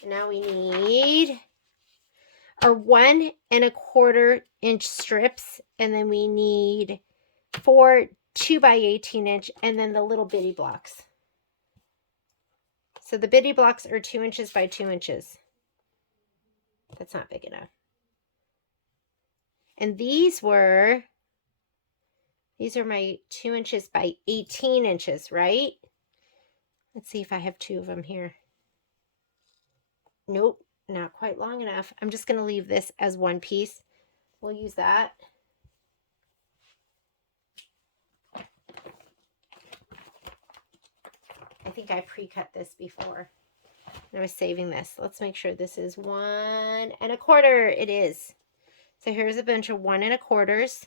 Now we need our 1 1/4 inch strips, and then we need 4 2 by 18 inch, and then the little bitty blocks. So the bitty blocks are 2 inches by 2 inches. That's not big enough. And these are my 2 inches by 18 inches, right? Let's see if I have 2 of them here. Nope, not quite long enough. I'm just going to leave this as one piece. We'll use that. I think I pre-cut this before. I was saving this. Let's make sure this is 1 1/4. It is. So here's a bunch of 1 1/4s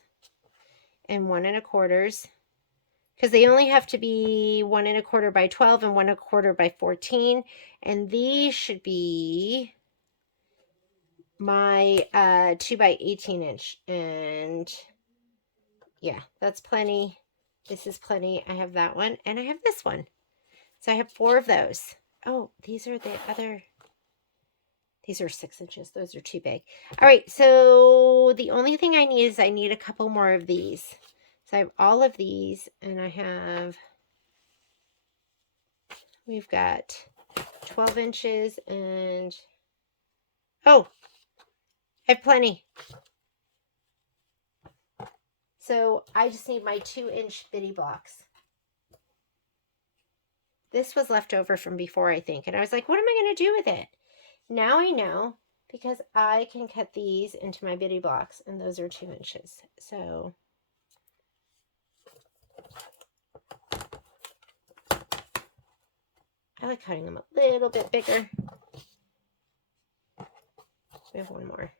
and 1 1/4s. Because they only have to be 1 1/4 by 12 and 1 1/4 by 14. And these should be my 2 by 18 inch. And yeah, that's plenty. This is plenty. I have that one and I have this one. So I have 4 of those. Oh, these are the other. These are 6 inches. Those are too big. All right, so the only thing I need is I need a couple more of these. So I have all of these, and we've got 12 inches, and, oh, I have plenty. So I just need my 2-inch bitty blocks. This was left over from before, I think, and I was like, what am I going to do with it? Now I know, because I can cut these into my bitty blocks, and those are 2 inches. So I like cutting them a little bit bigger. We have one more.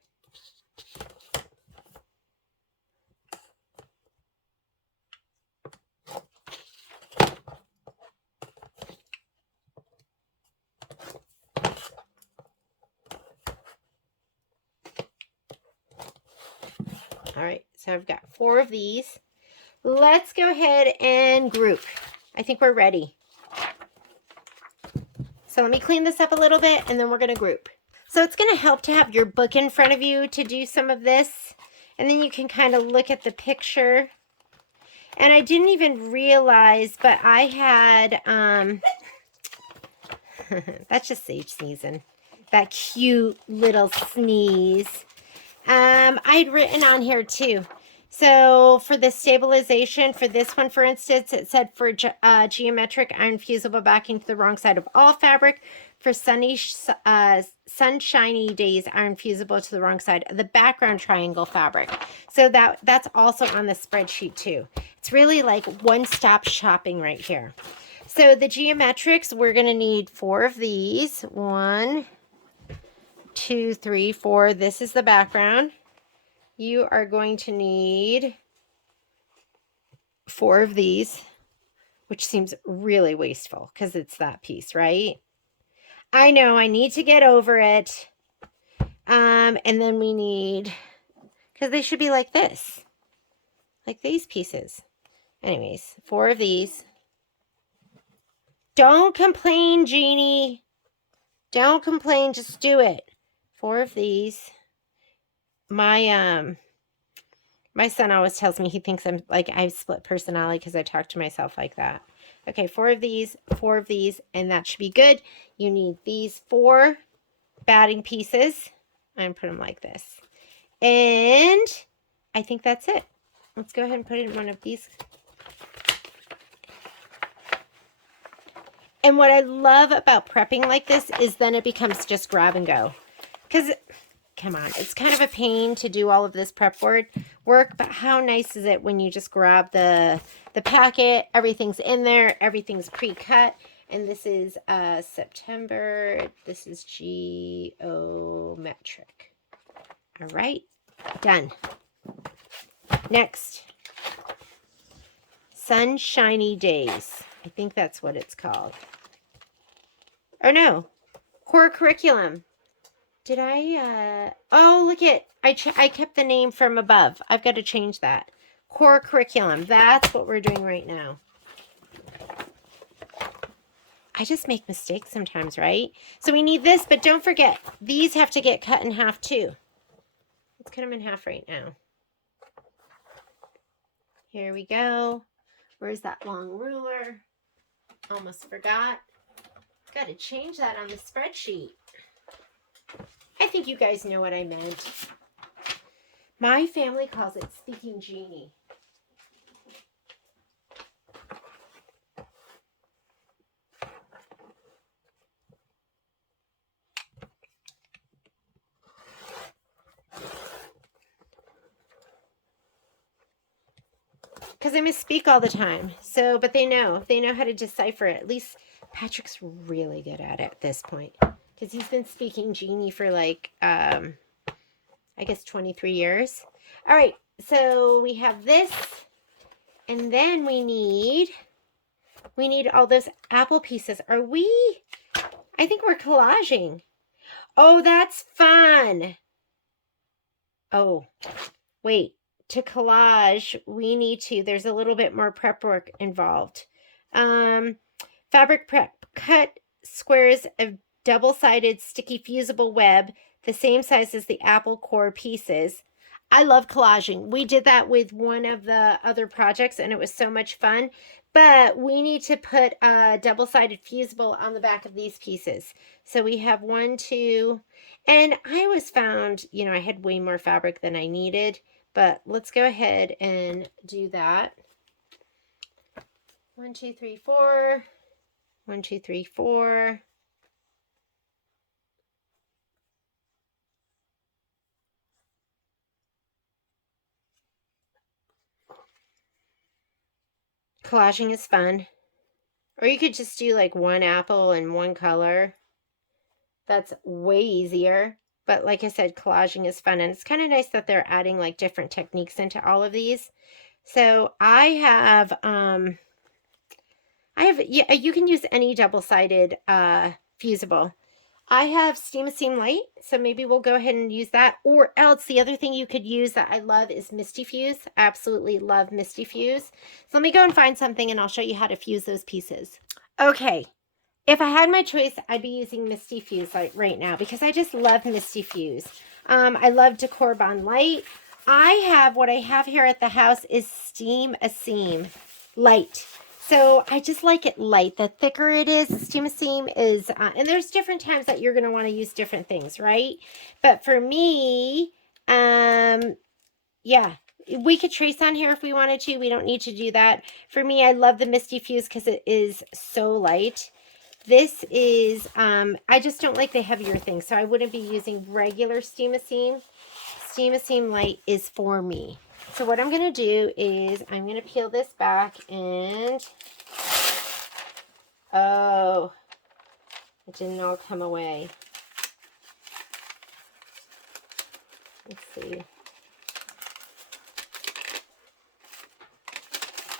All right, so I've got 4 of these. Let's go ahead and group. I think we're ready. So let me clean this up a little bit, and then we're going to group. So it's going to help to have your book in front of you to do some of this. And then you can kind of look at the picture. And I didn't even realize, but I had, that's just Sage sneezing. That cute little sneeze. I'd written on here too. So for the stabilization, for this one, for instance, it said for geometric iron fusible backing to the wrong side of all fabric. For sunshiny days, iron fusible to the wrong side of the background triangle fabric. So that's also on the spreadsheet too. It's really like one-stop shopping right here. So the geometrics, we're going to need 4 of these. 1, 2, 3, 4. This is the background. You are going to need 4 of these, which seems really wasteful because it's that piece, right? I know, I need to get over it. And then we need, because they should be like this, like these pieces. Anyways, 4 of these. Don't complain, Jeannie. Don't complain, just do it. 4 of these. My son always tells me he thinks I'm like I have split personality because I talk to myself like that. Okay, 4 of these, 4 of these, and that should be good. You need these 4 batting pieces. I'm going to put them like this. And I think that's it. Let's go ahead and put it in one of these. And what I love about prepping like this is then it becomes just grab and go. Because, come on, it's kind of a pain to do all of this prep work, but how nice is it when you just grab the packet, everything's in there, everything's pre-cut. And this is September, this is geometric. All right, done. Next, Sunshiny Days. I think that's what it's called. Oh no, core curriculum. Did I, oh, look it. I kept the name from above. I've got to change that. Core curriculum. That's what we're doing right now. I just make mistakes sometimes, right? So we need this, but don't forget, these have to get cut in half too. Let's cut them in half right now. Here we go. Where's that long ruler? Almost forgot. Got to change that on the spreadsheet. I think you guys know what I meant. My family calls it speaking genie. Because I misspeak all the time. So, but they know how to decipher it. At least Patrick's really good at it at this point. Because he's been speaking genie for like, I guess 23 years. All right, so we have this. And then we need all those apple pieces. Are we? I think we're collaging. Oh, that's fun. Oh, wait. To collage, we need to, there's a little bit more prep work involved. Fabric prep. Cut squares of double-sided sticky fusible web, the same size as the apple core pieces. I love collaging. We did that with one of the other projects, and it was so much fun. But we need to put a double-sided fusible on the back of these pieces. So we have 1, 2, and I always found, you know, I had way more fabric than I needed. But let's go ahead and do that. 1, 2, 3, 4. 1, 2, 3, 4. Collaging is fun. Or you could just do like one apple and one color. That's way easier. But like I said, collaging is fun. And it's kind of nice that they're adding like different techniques into all of these. So I have, yeah, you can use any double-sided fusible. I have Steam a Seam Light, so maybe we'll go ahead and use that. Or else, the other thing you could use that I love is Misty Fuse. I absolutely love Misty Fuse. So let me go and find something, and I'll show you how to fuse those pieces. Okay, if I had my choice, I'd be using Misty Fuse right now because I just love Misty Fuse. I love Decor Bond Light. What I have here at the house is Steam a Seam Light. So I just like it light. The thicker it is, Steam a Seam is, and there's different times that you're going to want to use different things, right? But for me, yeah, we could trace on here if we wanted to. We don't need to do that. For me, I love the Misty Fuse because it is so light. This is, I just don't like the heavier thing, so I wouldn't be using regular Steam a Seam. Steam a Seam Light is for me. So what I'm going to do is I'm going to peel this back and, oh, it didn't all come away. Let's see.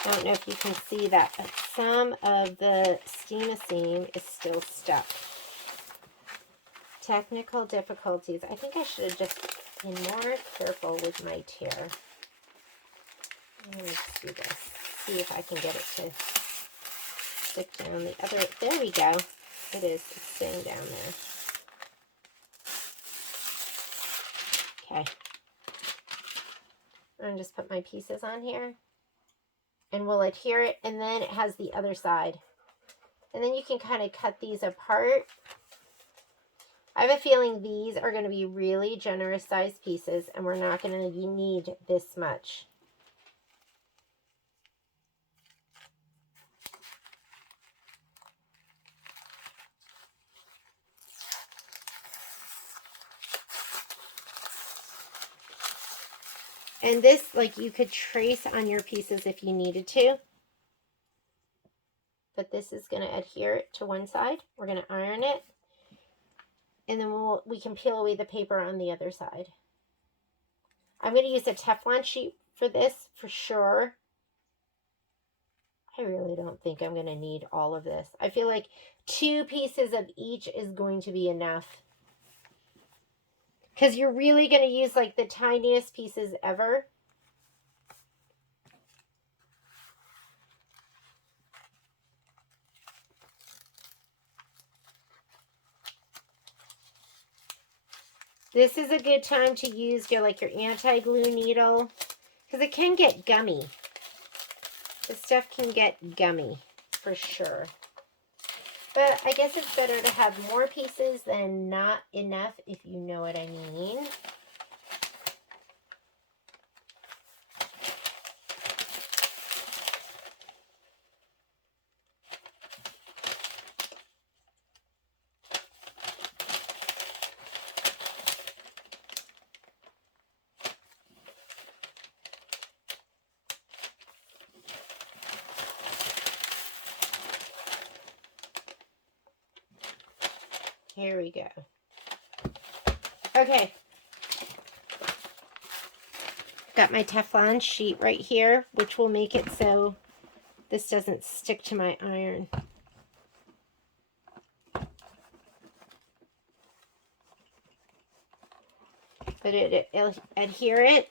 I don't know if you can see that, but some of the Steam a Seam is still stuck. Technical difficulties. I think I should have just been more careful with my tear. Let's do this. See if I can get it to stick down the other. There we go. It is. It's staying down there. Okay. I'm going to just put my pieces on here. And we'll adhere it. And then it has the other side. And then you can kind of cut these apart. I have a feeling these are going to be really generous sized pieces, and we're not going to need this much. And this, like, you could trace on your pieces if you needed to. But this is going to adhere to one side. We're going to iron it. And then we can peel away the paper on the other side. I'm going to use a Teflon sheet for this for sure. I really don't think I'm going to need all of this. I feel like 2 pieces of each is going to be enough. Because you're really going to use like the tiniest pieces ever. This is a good time to use your anti-glue needle, because it can get gummy. This stuff can get gummy for sure. But I guess it's better to have more pieces than not enough, if you know what I mean. Here we go. Okay. Got my Teflon sheet right here, which will make it so this doesn't stick to my iron. But it'll adhere it.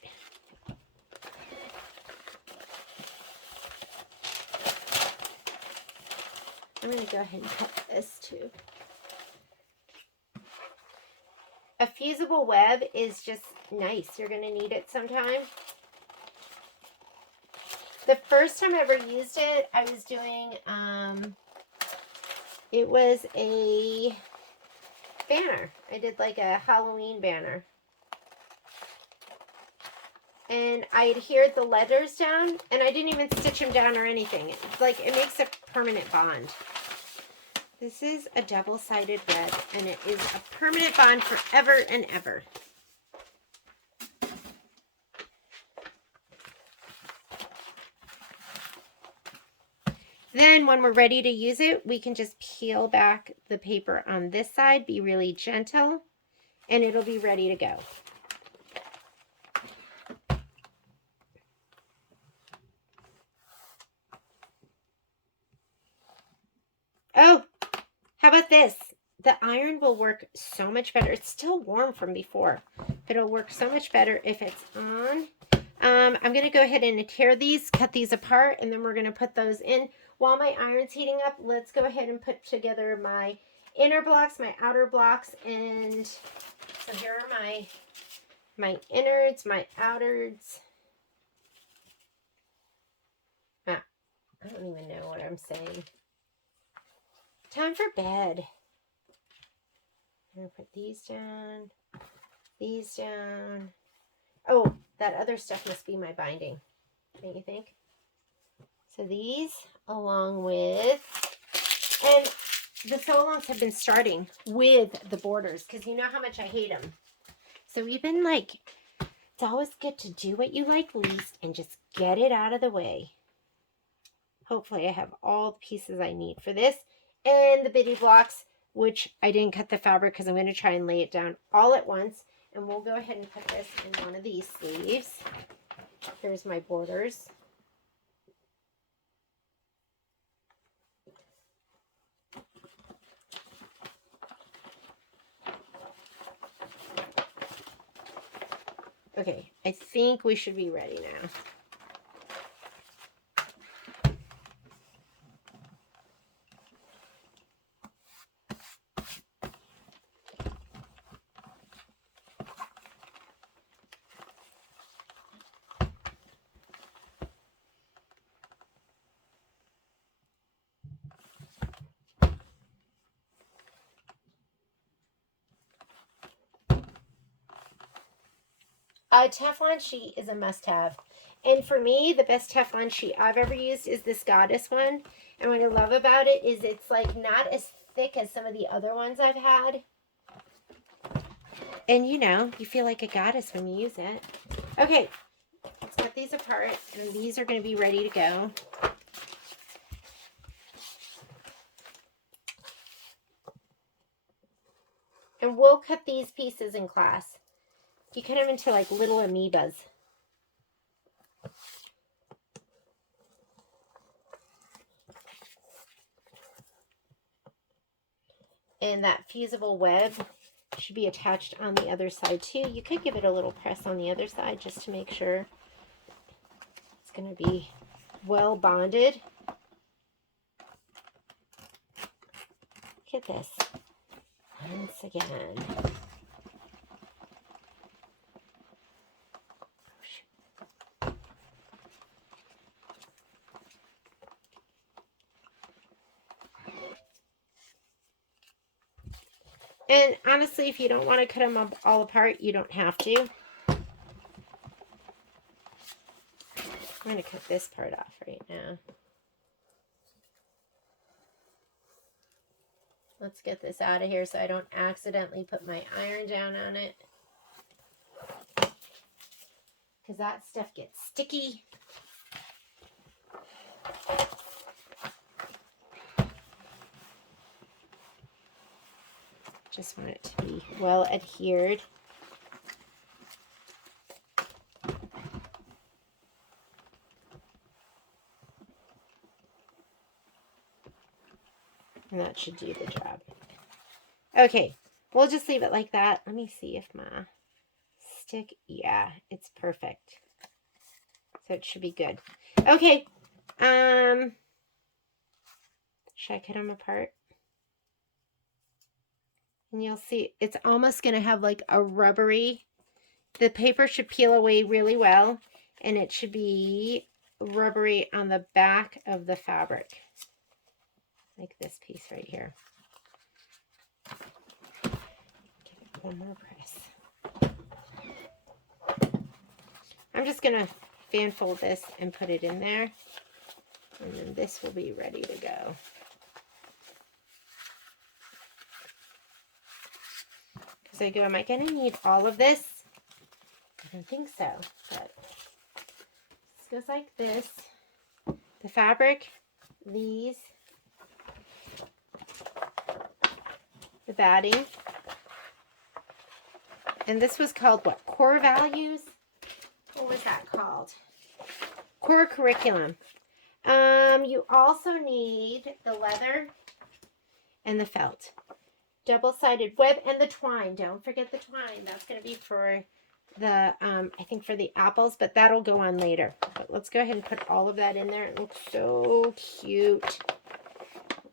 I'm going to go ahead and cut this too. A fusible web is just nice. You're going to need it sometime. The first time I ever used it, I was doing, it was a banner. I did like a Halloween banner. And I adhered the letters down, and I didn't even stitch them down or anything. It's like, it makes a permanent bond. This is a double-sided web, and it is a permanent bond forever and ever. Then when we're ready to use it, we can just peel back the paper on this side, be really gentle, and it'll be ready to go. Oh, how about this? The iron will work so much better. It's still warm from before, but it'll work so much better if it's on. I'm going to go ahead and adhere these, cut these apart, and then we're going to put those in. While my iron's heating up, let's go ahead and put together my inner blocks, my outer blocks, and so here are my innards, my outers. Ah, I don't even know what I'm saying. Time for bed. I'm going to put these down, these down. Oh, that other stuff must be my binding, don't you think? So these, along with, and the sew-alongs have been starting with the borders, because you know how much I hate them. So we've been like, it's always good to do what you like least and just get it out of the way. Hopefully I have all the pieces I need for this, and the bitty blocks, which I didn't cut the fabric because I'm going to try and lay it down all at once. And we'll go ahead and put this in one of these sleeves. Here's my borders. Okay, I think we should be ready now. A Teflon sheet is a must-have. And for me, the best Teflon sheet I've ever used is this Goddess one. And what I love about it is it's like not as thick as some of the other ones I've had. And you know, you feel like a goddess when you use it. Okay, let's cut these apart. And these are going to be ready to go. And we'll cut these pieces in class. You cut them into like little amoebas. And that fusible web should be attached on the other side too. You could give it a little press on the other side just to make sure it's going to be well bonded. Look at this. Once again. And honestly, if you don't want to cut them all apart, you don't have to. I'm going to cut this part off right now. Let's get this out of here so I don't accidentally put my iron down on it. Because that stuff gets sticky. Just want it to be well adhered. And that should do the job. Okay, we'll just leave it like that. Let me see if my stick, yeah, it's perfect. So it should be good. Okay, should I cut them apart? And you'll see it's almost going to have like a rubbery, the paper should peel away really well, and it should be rubbery on the back of the fabric. Like this piece right here. Give it one more press. I'm just going to fan fold this and put it in there. And then this will be ready to go. Because I go, am I going to need all of this? I don't think so. But this goes like this. The fabric, these, the batting. And this was called what? Core values? What was that called? Core curriculum. You also need the leather and the felt. Double-sided web and the twine. Don't forget the twine. That's going to be for the, I think for the apples, but that'll go on later. But let's go ahead and put all of that in there. It looks so cute.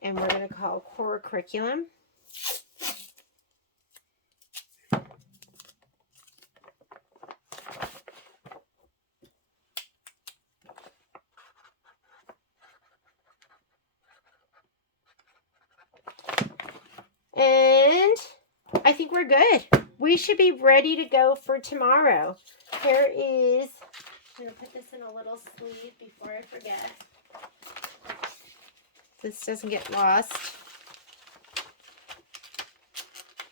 And we're going to call core curriculum. And I think we're good. We should be ready to go for tomorrow. Here is, I'm going to put this in a little sleeve before I forget. This doesn't get lost.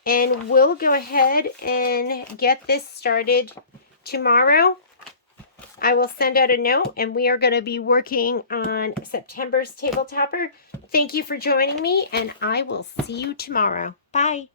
And we'll go ahead and get this started tomorrow. I will send out a note, and we are going to be working on September's table topper. Thank you for joining me, and I will see you tomorrow. Bye.